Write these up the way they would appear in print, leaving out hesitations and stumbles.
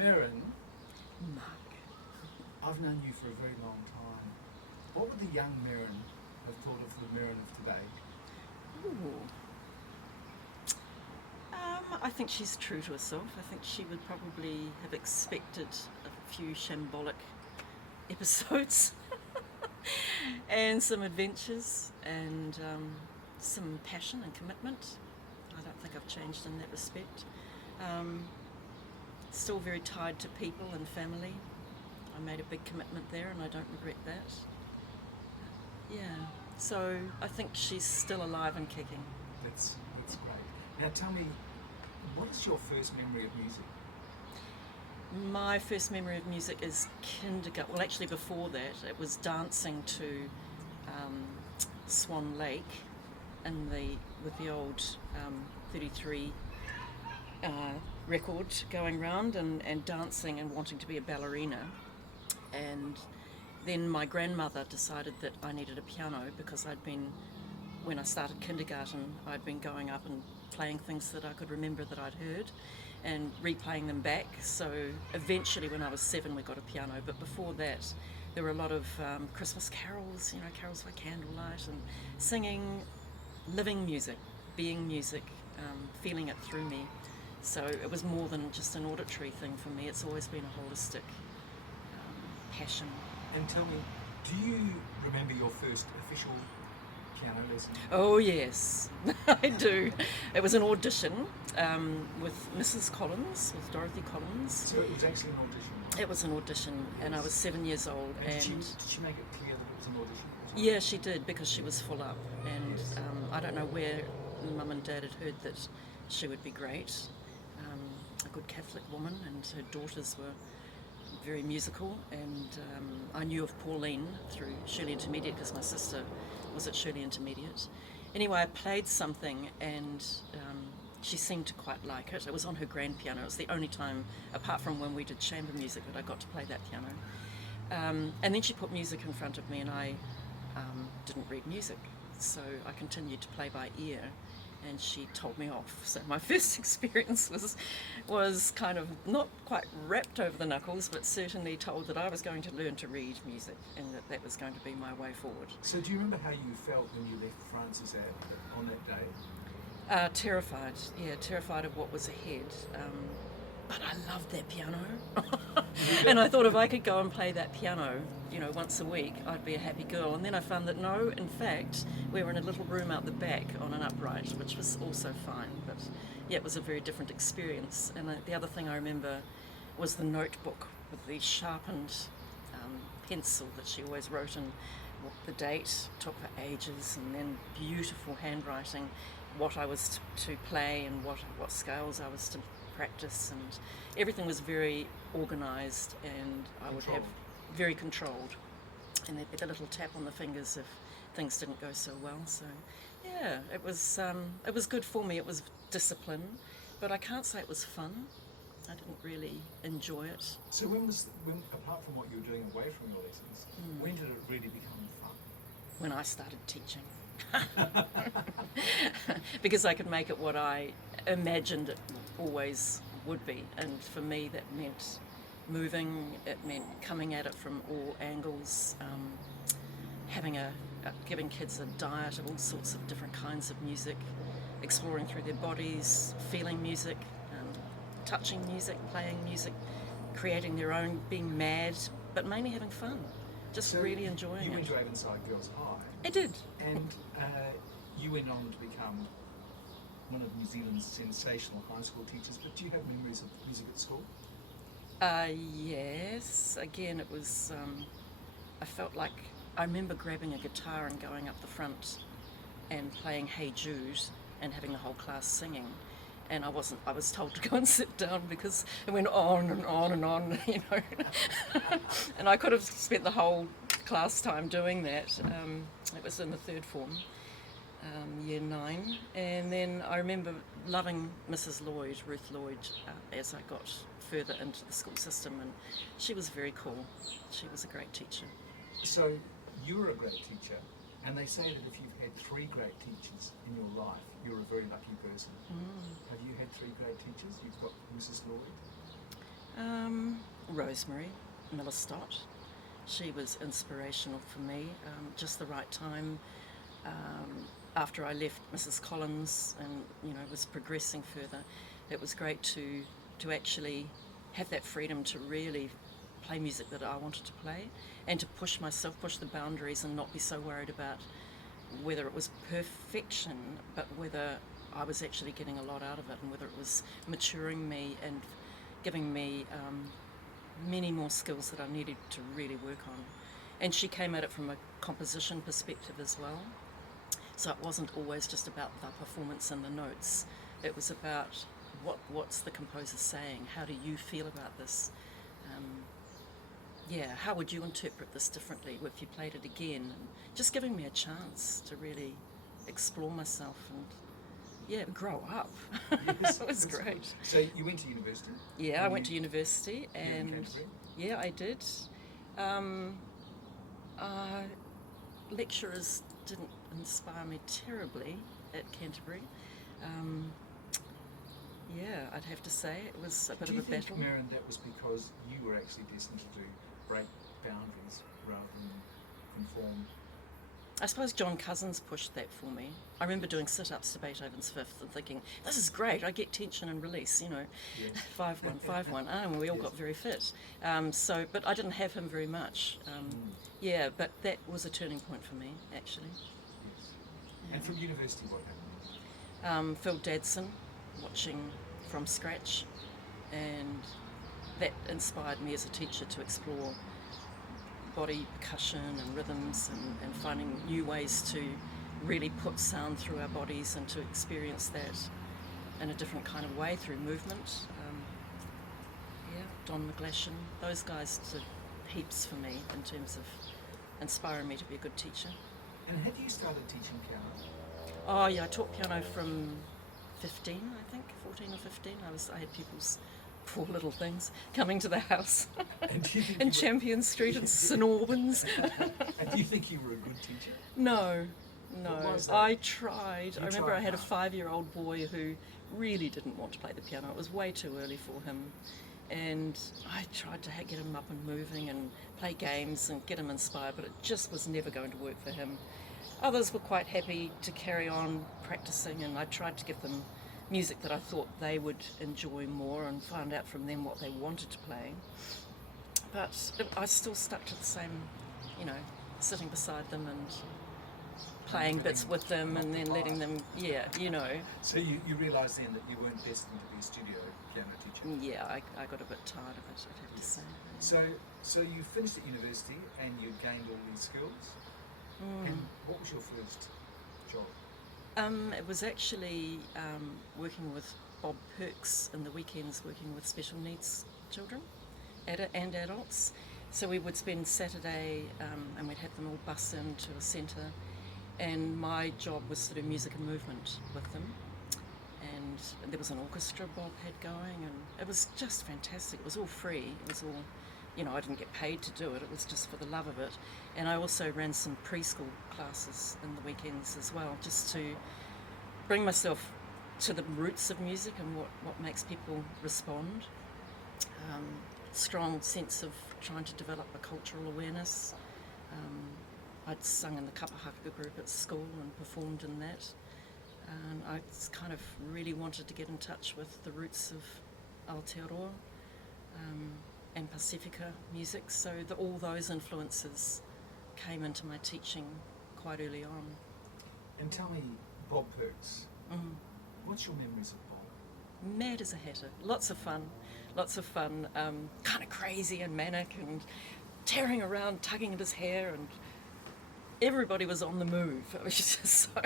Merryn, Mark. I've known you for a very long time. What would the young Merryn have thought of the Merryn of today? Ooh. I think she's true to herself. I think she would probably have expected a few shambolic episodes and some adventures and some passion and commitment. I don't think I've changed in that respect. Still very tied to people and family. I made a big commitment there and I don't regret that. Yeah, so I think she's still alive and kicking. That's great. Now tell me, what is your first memory of music? My first memory of music is kindergarten. Well, actually before that, it was dancing to Swan Lake with the old 33 record going round and dancing and wanting to be a ballerina. And then my grandmother decided that I needed a piano because when I started kindergarten, I'd been going up and playing things that I could remember that I'd heard and replaying them back. So eventually when I was 7 we got a piano, but before that there were a lot of Christmas carols, carols by candlelight and singing, living music, being music, feeling it through me. So it was more than just an auditory thing for me. It's always been a holistic passion. And tell me, do you remember your first official piano lesson? Oh yes, I do. It was an audition with Mrs. Collins, with Dorothy Collins. So it was actually an audition? It was an audition, yes. And I was 7 years old. And did she make it clear that it was an audition? Yeah, she did, because she was full up. And yes. I don't know where Mum and Dad had heard that she would be great. A good Catholic woman, and her daughters were very musical, and I knew of Pauline through Shirley Intermediate because my sister was at Shirley Intermediate. Anyway, I played something and she seemed to quite like it. It was on her grand piano. It was the only time, apart from when we did chamber music, that I got to play that piano. And then she put music in front of me and I didn't read music, so I continued to play by ear. And she told me off. So my first experience was kind of not quite rapped over the knuckles, but certainly told that I was going to learn to read music and that was going to be my way forward. So do you remember how you felt when you left Francis on that day? Terrified, yeah, terrified of what was ahead. But I loved that piano. And I thought if I could go and play that piano, once a week, I'd be a happy girl. And then I found that no, in fact, we were in a little room out the back on an upright, which was also fine. But yeah, it was a very different experience. And the other thing I remember was the notebook with the sharpened pencil that she always wrote in. The date took for ages, and then beautiful handwriting, what I was to play and what scales I was to practice, and everything was very organised, and I would have very controlled, and there'd be the little tap on the fingers if things didn't go so well. So yeah, it was good for me. It was discipline, but I can't say it was fun. I didn't really enjoy it. So when apart from what you were doing away from your lessons, when did it really become fun? When I started teaching. Because I could make it what I imagined it always would be, and for me that meant moving, it meant coming at it from all angles, giving kids a diet of all sorts of different kinds of music, exploring through their bodies, feeling music, touching music, playing music, creating their own, being mad, but mainly having fun, just really enjoying it. You went to Avonside Girls High. I did. And you went on to become one of New Zealand's sensational high school teachers, but do you have memories of music at school? Yes. Again, it was, I felt like, I remember grabbing a guitar and going up the front and playing Hey Jude and having the whole class singing. And I was told to go and sit down because it went on and on and on, And I could have spent the whole class time doing that. It was in the third form, year 9. And then I remember loving Mrs. Lloyd, Ruth Lloyd, as I got further into the school system, and she was very cool. She was a great teacher. So you were a great teacher, and they say that if you've had 3 great teachers in your life, you're a very lucky person. Have you had 3 great teachers? You've got Mrs. Lloyd. Rosemary Miller-Stott. She was inspirational for me. Just the right time after I left Mrs. Collins and was progressing further. It was great to actually have that freedom to really play music that I wanted to play, and to push the boundaries, and not be so worried about whether it was perfection, but whether I was actually getting a lot out of it, and whether it was maturing me and giving me many more skills that I needed to really work on. And she came at it from a composition perspective as well. So it wasn't always just about the performance and the notes. It was about what's the composer saying? How do you feel about this? How would you interpret this differently if you played it again? And just giving me a chance to really explore myself and grow up. Yes, It was that's great. good. So you went to university? Yeah, I went to university, Here in and Canterbury? I did. Lecturers didn't inspire me terribly at Canterbury. I'd have to say it was a bit Do of you a think, battle. Merryn, that was because you were actually destined to break boundaries rather than conform? I suppose John Cousins pushed that for me. I remember doing sit-ups to Beethoven's Fifth and thinking, this is great, I get tension and release, Yes. 5-1, 5-1. And we all Yes. got very fit. But I didn't have him very much. But that was a turning point for me, actually. Yes. And from university, what happened? Phil Dadson, watching from scratch, and that inspired me as a teacher to explore body percussion and rhythms, and finding new ways to really put sound through our bodies and to experience that in a different kind of way through movement. Don McGlashan, those guys did heaps for me in terms of inspiring me to be a good teacher. And had you started teaching piano? Oh yeah, I taught piano from 15, I think, 14 or 15. I had pupils, poor little things, coming to the house And do you think in you were- Champion Street in St Albans. And do you think you were a good teacher? No. What was that? I tried. You I remember tried I had a hard. 5-year-old boy who really didn't want to play the piano. It was way too early for him. And I tried to get him up and moving and play games and get him inspired, but it just was never going to work for him. Others were quite happy to carry on practicing, and I tried to give them music that I thought they would enjoy more and find out from them what they wanted to play. But I still stuck to the same, sitting beside them and playing bits with them, and then letting them, So you realised then that you weren't destined to be a studio piano teacher? I got a bit tired of it, I'd have to say. So you finished at university and you gained all these skills. And what was your first job? It was actually working with Bob Perks in the weekends, working with special needs children and adults. So we would spend Saturday and we'd have them all bus into a centre, and my job was to do music and movement with them. And there was an orchestra Bob had going, and it was just fantastic. It was all free. It was all, I didn't get paid to do it. It was just for the love of it. And I also ran some preschool classes in the weekends as well, just to bring myself to the roots of music and what makes people respond. Strong sense of trying to develop a cultural awareness. I'd sung in the Kapahaka group at school and performed in that. And I kind of really wanted to get in touch with the roots of Aotearoa and Pacifica music, so all those influences came into my teaching quite early on. And tell me, Bob Perks, what's your memories of Bob? Mad as a hatter, lots of fun, kind of crazy and manic and tearing around, tugging at his hair, and everybody was on the move. It was just so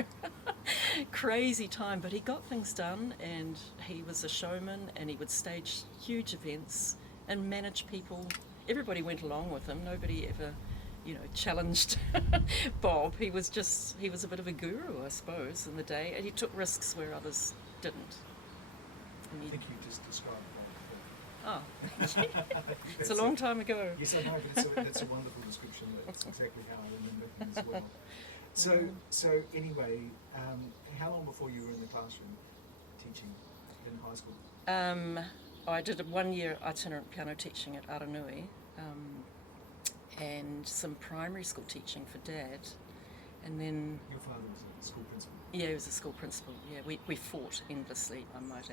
crazy time, but he got things done, and he was a showman, and he would stage huge events and manage people. Everybody went along with him. Nobody ever, challenged Bob. He was a bit of a guru, I suppose, in the day, and he took risks where others didn't. I think you just described Oh, it's a long time ago. Yes, I know, but that's a wonderful description. That's exactly how I remember him as well. So anyway, how long before you were in the classroom teaching in high school? I did a 1 year itinerant piano teaching at Aotearoa, and some primary school teaching for Dad. And then... Your father was a school principal? Yeah, he was a school principal. Yeah, we fought endlessly, I might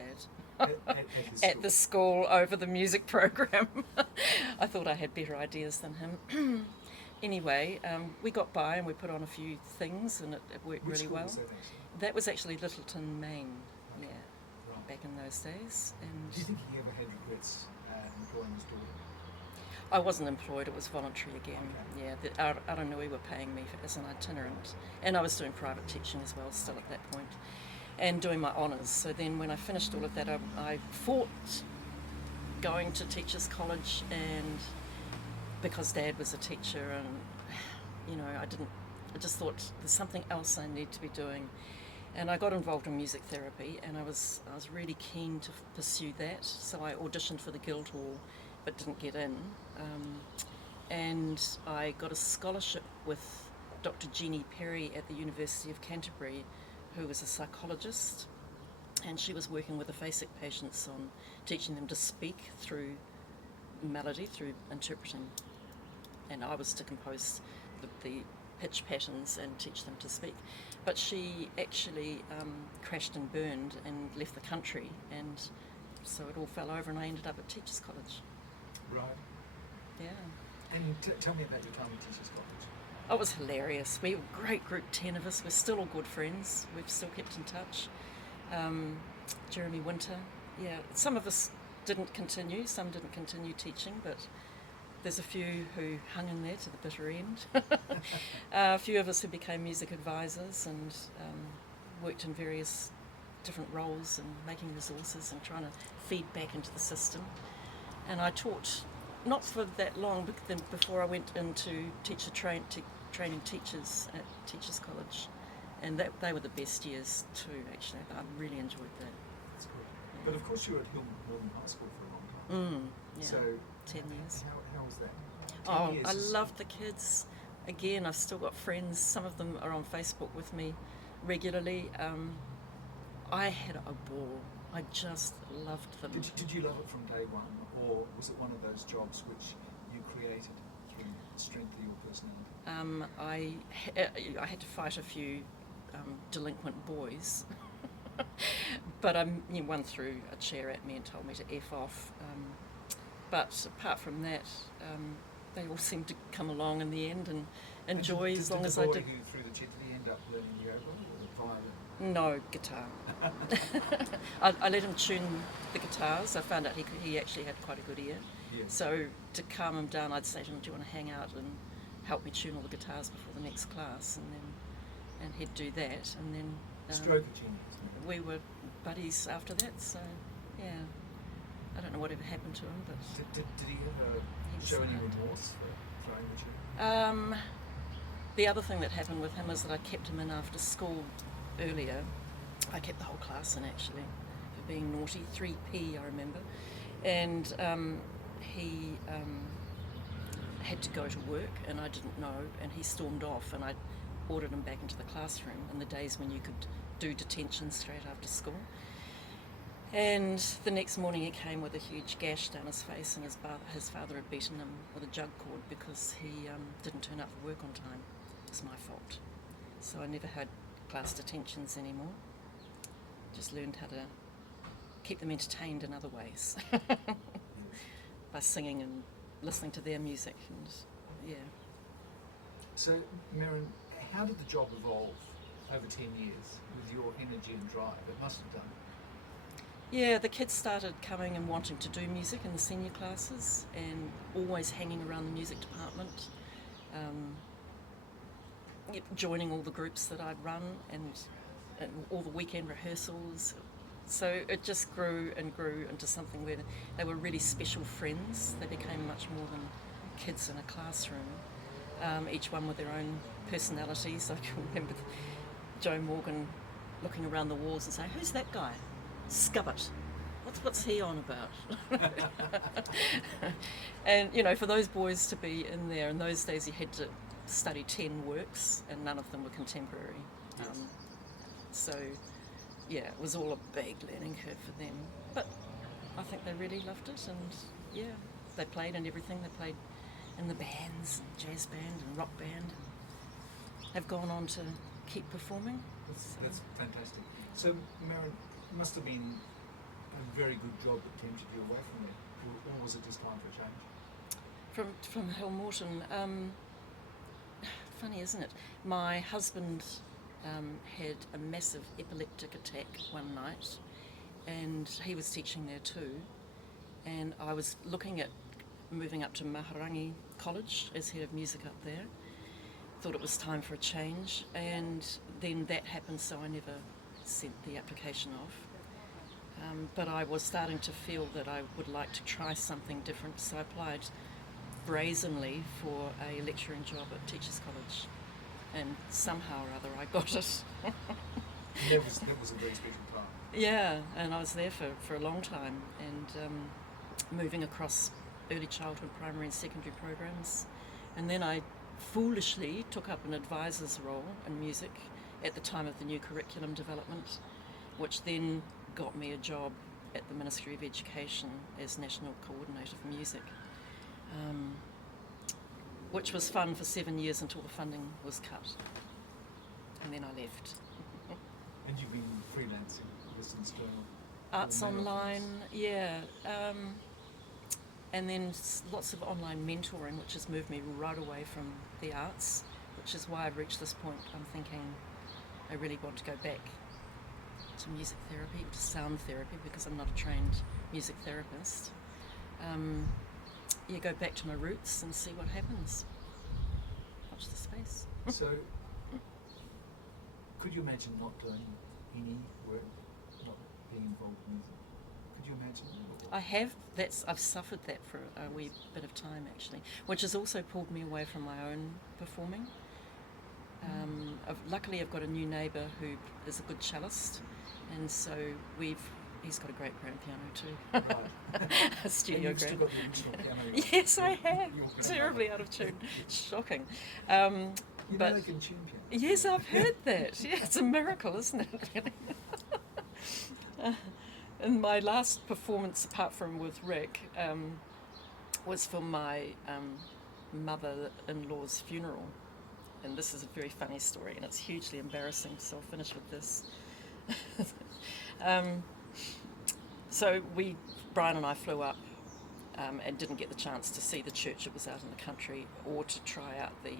At at the school over the music program. I thought I had better ideas than him. Anyway, we got by and we put on a few things, and it worked Which really school well. was that actually? That was actually Littleton, Maine. Okay. Yeah, Right. back in those days. And Do you think he ever had regrets employing his daughter? I wasn't employed, it was voluntary again. Okay. Yeah, the Aotearoa were paying me as an itinerant, and I was doing private teaching as well still at that point, and doing my honours. So then when I finished all of that, I fought going to Teachers College, and because Dad was a teacher, and I just thought there's something else I need to be doing. And I got involved in music therapy, and I was really keen to pursue that, so I auditioned for the Guildhall but didn't get in. And I got a scholarship with Dr. Jeannie Perry at the University of Canterbury, who was a psychologist, and she was working with aphasic patients on teaching them to speak through melody, through interpreting. And I was to compose the pitch patterns and teach them to speak. But she actually crashed and burned and left the country, and so it all fell over and I ended up at Teachers College. Right. Yeah. And tell me about your time at Teachers College. Oh, it was hilarious. We were a great group, 10 of us. We're still all good friends. We've still kept in touch. Jeremy Winter. Yeah, some of us didn't continue, some didn't continue teaching, but there's a few who hung in there to the bitter end. A few of us who became music advisors and worked in various different roles and making resources and trying to feed back into the system. And I taught, not for that long, but then before I went into training teachers at Teachers College. And they were the best years too, actually. I really enjoyed that. That's good. Yeah. But of course you were at Milton High School for a long time. Yeah, So 10 years. How was that? 10 Oh, years I is- love the kids. Again, I've still got friends. Some of them are on Facebook with me regularly. I had a ball. I just loved them. Did you love it from day one, or was it one of those jobs which you created through the strength of your personality? I had to fight a few delinquent boys, but one threw a chair at me and told me to F off. But apart from that, they all seemed to come along in the end and enjoy as long as I did. Did the boy who threw the chair, did he end up learning the oboe or violin? No, guitar. I let him tune the guitars. I found out he actually had quite a good ear. Yeah. So to calm him down, I'd say to him, "Do you want to hang out and help me tune all the guitars before the next class?" And he'd do that, and then Stroke of genius. Isn't it? we were buddies after that. So yeah, I don't know whatever happened to him, but Did he ever was show any smart. remorse for throwing the chair? The other thing that happened with him was that I kept him in after school earlier. I kept the whole class in actually for being naughty, 3P I remember, and he had to go to work and I didn't know, and he stormed off, and I ordered him back into the classroom in the days when you could do detention straight after school. And the next morning he came with a huge gash down his face, and his father had beaten him with a jug cord because he didn't turn up for work on time. It was my fault. So I never had class detentions anymore. Just learned how to keep them entertained in other ways by singing and listening to their music, and yeah. So, Merryn, how did the job evolve over 10 years with your energy and drive? It must have done. Yeah, the kids started coming and wanting to do music in the senior classes, and always hanging around the music department, joining all the groups that I'd run, and all the weekend rehearsals. So it just grew and grew into something where they were really special friends. They became much more than kids in a classroom, each one with their own personalities. I can remember Joe Morgan looking around the walls and saying, "Who's that guy? Scubbit. What's he on about?" And for those boys to be in there, in those days you had to study 10 works and none of them were contemporary. So yeah, it was all a big learning curve for them. But I think they really loved it, and yeah, they played in everything. They played in the bands, jazz band and rock band, and have gone on to keep performing. That's fantastic. So, Merryn, it must have been a very good job that tempted you away from there, or was it just time for a change? From Hillmorton, funny, isn't it? My husband had a massive epileptic attack one night, and he was teaching there too. And I was looking at moving up to Maharangi College as head of music up there. Thought it was time for a change, and then that happened, so I never sent the application off. But I was starting to feel that I would like to try something different, so I applied brazenly for a lecturing job at Teachers College, and somehow or other I got it. That was a very special time. Yeah, and I was there for a long time, and moving across early childhood, primary and secondary programs, and then I foolishly took up an advisor's role in music at the time of the new curriculum development, which then got me a job at the Ministry of Education as National Coordinator for Music, which was fun for 7 years until the funding was cut, and then I left. And you've been freelancing since Arts Online, yeah, and then lots of online mentoring, which has moved me right away from the arts, which is why I've reached this point. I'm thinking I really want to go back to music therapy, to sound therapy, because I'm not a trained music therapist. Go back to my roots and see what happens. Watch the space. So, could you imagine not doing any work, not being involved in music? Could you imagine that? I have. I've suffered that for a wee bit of time, actually, which has also pulled me away from my own performing. Luckily, I've got a new neighbour who is a good cellist, and so he's got a great grand piano too. Right. A studio and you've grand. still got the original piano. Yes, I have. Terribly out of tune. Shocking. You but know they can tune piano. yes, I've heard that. Yeah, it's a miracle, isn't it? And my last performance, apart from with Rick, was for my mother-in-law's funeral. And this is a very funny story, and it's hugely embarrassing, so I'll finish with this. So Brian and I flew up and didn't get the chance to see the church. It was out in the country, or to try out the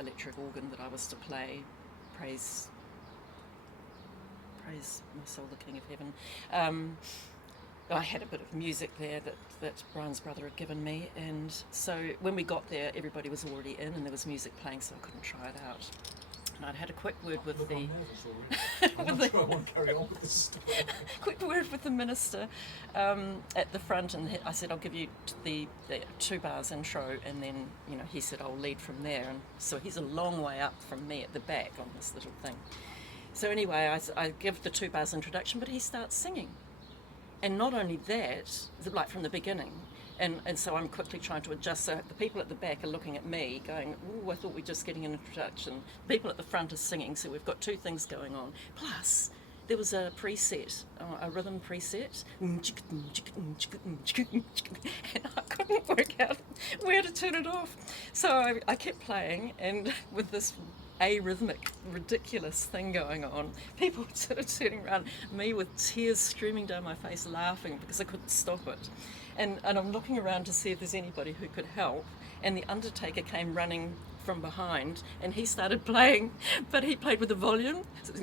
electric organ that I was to play. Praise my soul, the King of Heaven. I had a bit of music there that Brian's brother had given me, and so when we got there, everybody was already in, and there was music playing, so I couldn't try it out. And I'd had a quick word with Look, the... I'm nervous already. I'm not sure I want to carry on with this story. quick word with the minister at the front, and I said, I'll give you the 2 bars intro, and then he said I'll lead from there, and so he's a long way up from me at the back on this little thing. So anyway, I give the 2 bars introduction, but he starts singing, and not only that, like from the beginning. And so I'm quickly trying to adjust, so the people at the back are looking at me going, ooh, I thought we were just getting an introduction. People at the front are singing, so we've got 2 things going on. Plus, there was a preset, a rhythm preset, and I couldn't work out where to turn it off. So I kept playing, and with this arrhythmic, ridiculous thing going on, people sort of turning around, me with tears streaming down my face, laughing because I couldn't stop it. And I'm looking around to see if there's anybody who could help, and the undertaker came running from behind, and he started playing, but he played with the volume. It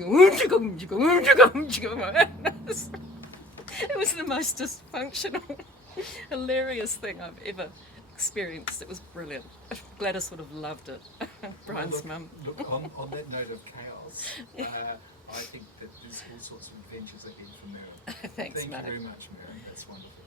was the most dysfunctional, hilarious thing I've ever experienced. It was brilliant. Gladys would have loved it. Brian's mum. Look, on that note of chaos, I think that there's all sorts of adventures ahead for Merryn. Thanks, Thank Mark. you very much, Merryn. That's wonderful.